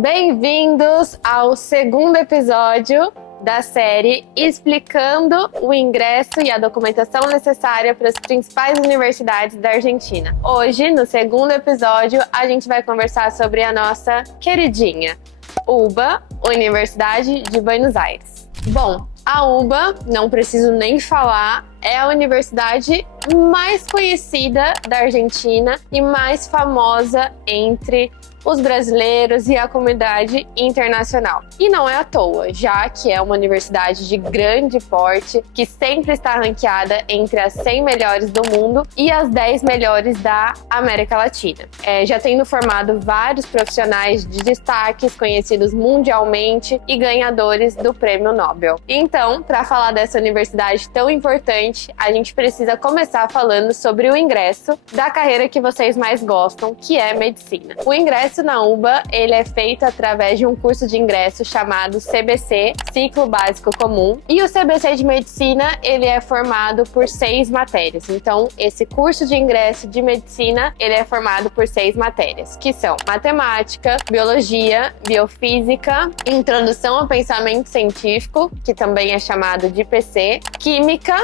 Bem-vindos ao segundo episódio da série explicando o ingresso e a documentação necessária para as principais universidades da Argentina. Hoje, no segundo episódio, a gente vai conversar sobre a nossa queridinha UBA, Universidade de Buenos Aires. Bom, a UBA, não preciso nem falar, é a universidade mais conhecida da Argentina e mais famosa entre os brasileiros e a comunidade internacional. E não é à toa, já que é uma universidade de grande porte, que sempre está ranqueada entre as 100 melhores do mundo e as 10 melhores da América Latina. Já tendo formado vários profissionais de destaques conhecidos mundialmente e ganhadores do Prêmio Nobel. Então, para falar dessa universidade tão importante, a gente precisa começar falando sobre o ingresso da carreira que vocês mais gostam, que é medicina. O ingresso na UBA, ele é feito através de um curso de ingresso chamado CBC, Ciclo Básico Comum, e o CBC de Medicina, ele é formado por 6 matérias. Então, esse curso de ingresso de Medicina, ele é formado por 6 matérias, que são Matemática, Biologia, Biofísica, Introdução ao Pensamento Científico, que também é chamado de IPC, Química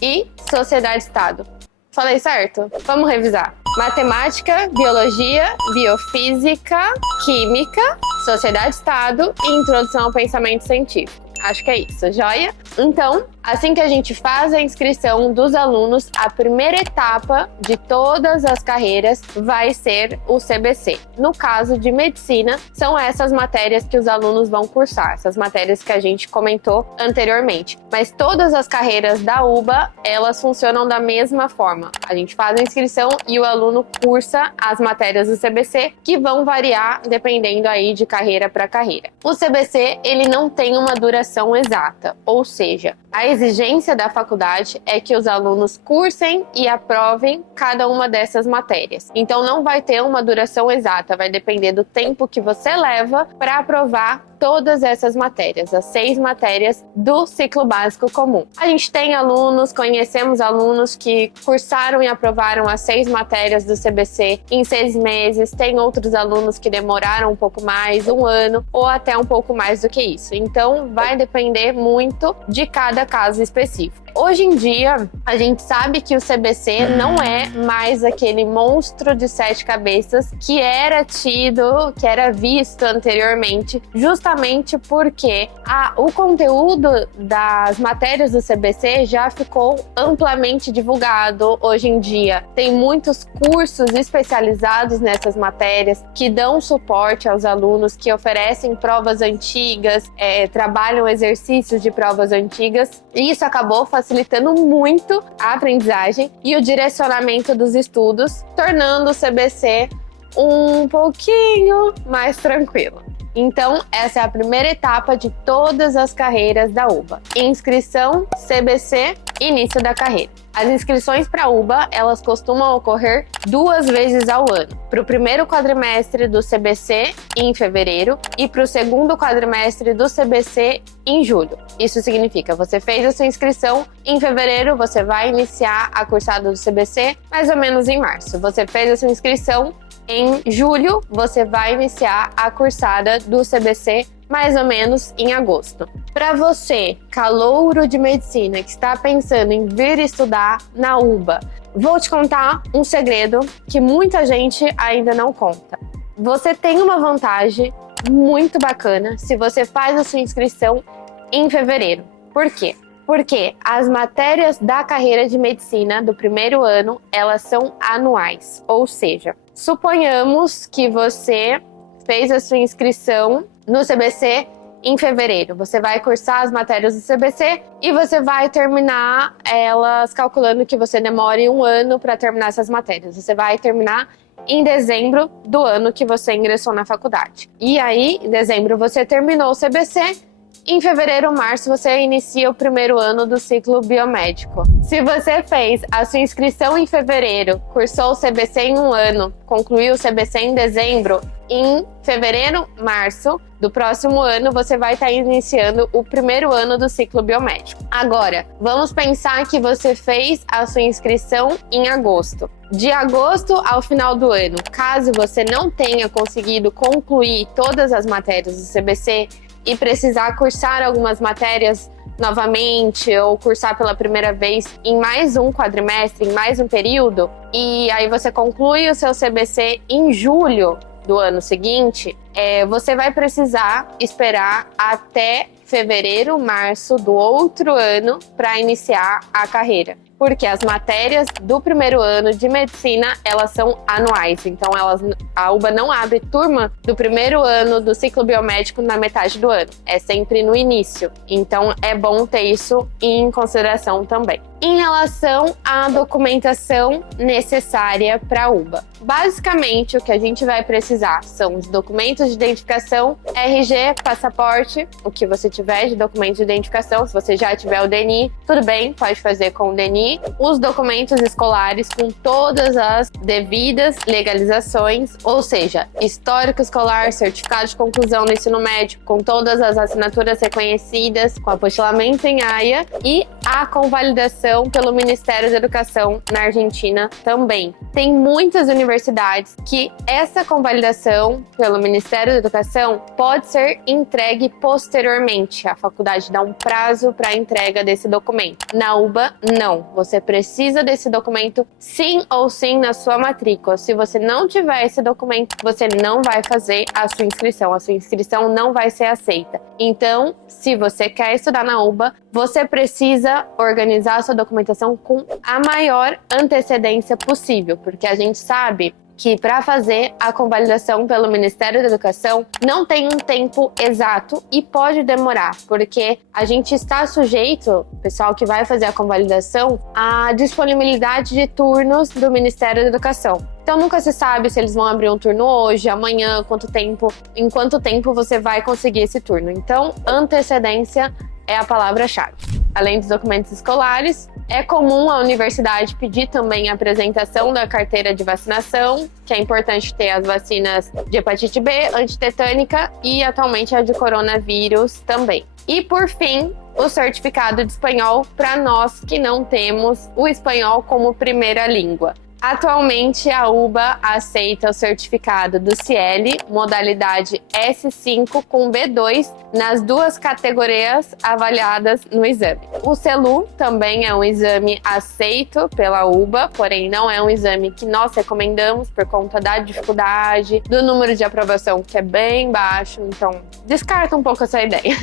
e Sociedade-Estado. Falei certo? Vamos revisar. Matemática, Biologia, Biofísica, Química, Sociedade-Estado e Introdução ao Pensamento Científico. Acho que é isso, joia? Então, assim que a gente faz a inscrição dos alunos, a primeira etapa de todas as carreiras vai ser o CBC. No caso de medicina, são essas matérias que os alunos vão cursar, essas matérias que a gente comentou anteriormente. Mas todas as carreiras da UBA, elas funcionam da mesma forma. A gente faz a inscrição e o aluno cursa as matérias do CBC, que vão variar dependendo aí de carreira para carreira. O CBC, ele não tem uma duração exata, ou seja, a exigência da faculdade é que os alunos cursem e aprovem cada uma dessas matérias. Então não vai ter uma duração exata, vai depender do tempo que você leva para aprovar todas essas matérias, as 6 matérias do ciclo básico comum. A gente tem alunos, conhecemos alunos que cursaram e aprovaram as 6 matérias do CBC em 6 meses, tem outros alunos que demoraram um pouco mais, 1 ano, ou até um pouco mais do que isso. Então vai depender muito de cada caso específico. Hoje em dia, a gente sabe que o CBC não é mais aquele monstro de 7 cabeças que era tido, que era visto anteriormente, justamente porque o conteúdo das matérias do CBC já ficou amplamente divulgado. Hoje em dia, tem muitos cursos especializados nessas matérias que dão suporte aos alunos, que oferecem provas antigas, trabalham exercícios de provas antigas, e isso acabou facilitando muito a aprendizagem e o direcionamento dos estudos, tornando o CBC um pouquinho mais tranquilo. Então, essa é a primeira etapa de todas as carreiras da UBA. Inscrição, CBC, início da carreira. As inscrições para a UBA, elas costumam ocorrer 2 vezes ao ano. Para o primeiro quadrimestre do CBC, em fevereiro, e para o segundo quadrimestre do CBC, em julho. Isso significa, você fez a sua inscrição em fevereiro, você vai iniciar a cursada do CBC mais ou menos em março. Você fez a sua inscrição em julho, você vai iniciar a cursada do CBC mais ou menos em agosto. Para você, calouro de medicina, que está pensando em vir estudar na UBA, vou te contar um segredo que muita gente ainda não conta. Você tem uma vantagem muito bacana se você faz a sua inscrição em fevereiro. Por quê? Porque as matérias da carreira de medicina do primeiro ano, elas são anuais. Ou seja, suponhamos que você fez a sua inscrição no CBC em fevereiro. Você vai cursar as matérias do CBC e você vai terminar elas calculando que você demore 1 ano para terminar essas matérias. Você vai terminar em dezembro do ano que você ingressou na faculdade. E aí, em dezembro, você terminou o CBC Em fevereiro, março, você inicia o primeiro ano do ciclo biomédico. Se você fez a sua inscrição em fevereiro, cursou o CBC em um ano, concluiu o CBC em dezembro, em fevereiro, março do próximo ano, você vai estar iniciando o primeiro ano do ciclo biomédico. Agora, vamos pensar que você fez a sua inscrição em agosto. De agosto ao final do ano, caso você não tenha conseguido concluir todas as matérias do CBC e precisar cursar algumas matérias novamente ou cursar pela primeira vez em mais um quadrimestre, em mais um período, e aí você conclui o seu CBC em julho do ano seguinte, você vai precisar esperar até fevereiro, março do outro ano para iniciar a carreira. Porque as matérias do primeiro ano de medicina, elas são anuais. Então, a UBA não abre turma do primeiro ano do ciclo biomédico na metade do ano. É sempre no início. Então, é bom ter isso em consideração também. Em relação à documentação necessária para a UBA. Basicamente, o que a gente vai precisar são os documentos de identificação, RG, passaporte, o que você tiver de documento de identificação. Se você já tiver o DNI, tudo bem, pode fazer com o DNI. Os documentos escolares com todas as devidas legalizações, ou seja, histórico escolar, certificado de conclusão do ensino médio, com todas as assinaturas reconhecidas, com apostilamento em AIA e a convalidação pelo Ministério da Educação na Argentina também. Tem muitas universidades que essa convalidação pelo Ministério da Educação pode ser entregue posteriormente. A faculdade dá um prazo para a entrega desse documento. Na UBA, não. Você precisa desse documento sim ou sim na sua matrícula. Se você não tiver esse documento, você não vai fazer a sua inscrição. A sua inscrição não vai ser aceita. Então, se você quer estudar na UBA, você precisa organizar a sua documentação com a maior antecedência possível, porque a gente sabe que para fazer a convalidação pelo Ministério da Educação não tem um tempo exato e pode demorar, porque a gente está sujeito, o pessoal que vai fazer a convalidação, à disponibilidade de turnos do Ministério da Educação. Então nunca se sabe se eles vão abrir um turno hoje, amanhã, em quanto tempo você vai conseguir esse turno. Então, antecedência é a palavra-chave. Além dos documentos escolares, é comum a universidade pedir também a apresentação da carteira de vacinação, que é importante ter as vacinas de hepatite B, antitetânica e atualmente a de coronavírus também. E por fim, o certificado de espanhol para nós que não temos o espanhol como primeira língua. Atualmente, a UBA aceita o certificado do CIEL, modalidade S5 com B2, nas duas categorias avaliadas no exame. O CELU também é um exame aceito pela UBA, porém não é um exame que nós recomendamos por conta da dificuldade, do número de aprovação que é bem baixo, então descarta um pouco essa ideia.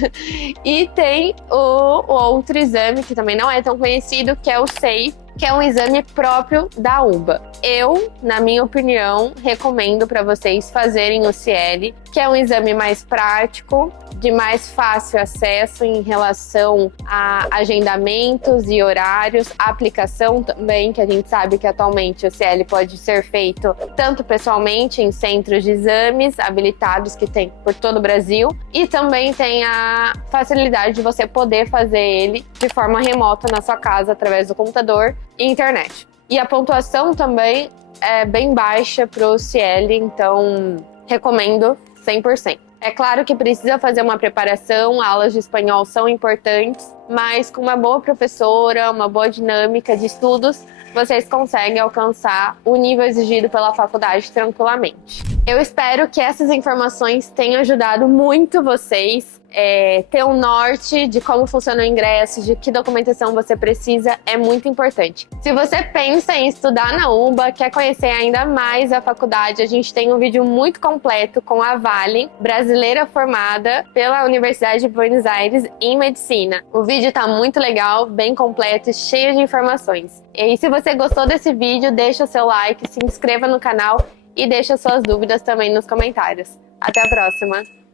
E tem o outro exame que também não é tão conhecido, que é o SEI, que é um exame próprio da UBA. Eu, na minha opinião, recomendo para vocês fazerem o CIEL, que é um exame mais prático, de mais fácil acesso em relação a agendamentos e horários, a aplicação também, que a gente sabe que atualmente o CIEL pode ser feito tanto pessoalmente em centros de exames habilitados que tem por todo o Brasil, e também tem a facilidade de você poder fazer ele de forma remota na sua casa através do computador e internet. E a pontuação também é bem baixa para o CIEL, então recomendo 100%. É claro que precisa fazer uma preparação, aulas de espanhol são importantes, mas com uma boa professora, uma boa dinâmica de estudos, vocês conseguem alcançar o nível exigido pela faculdade tranquilamente. Eu espero que essas informações tenham ajudado muito vocês. Ter um norte de como funciona o ingresso, de que documentação você precisa, é muito importante. Se você pensa em estudar na UBA, quer conhecer ainda mais a faculdade, a gente tem um vídeo muito completo com a Vale, brasileira formada pela Universidade de Buenos Aires em Medicina. O vídeo tá muito legal, bem completo e cheio de informações. E se você gostou desse vídeo, deixa o seu like, se inscreva no canal e deixa suas dúvidas também nos comentários. Até a próxima!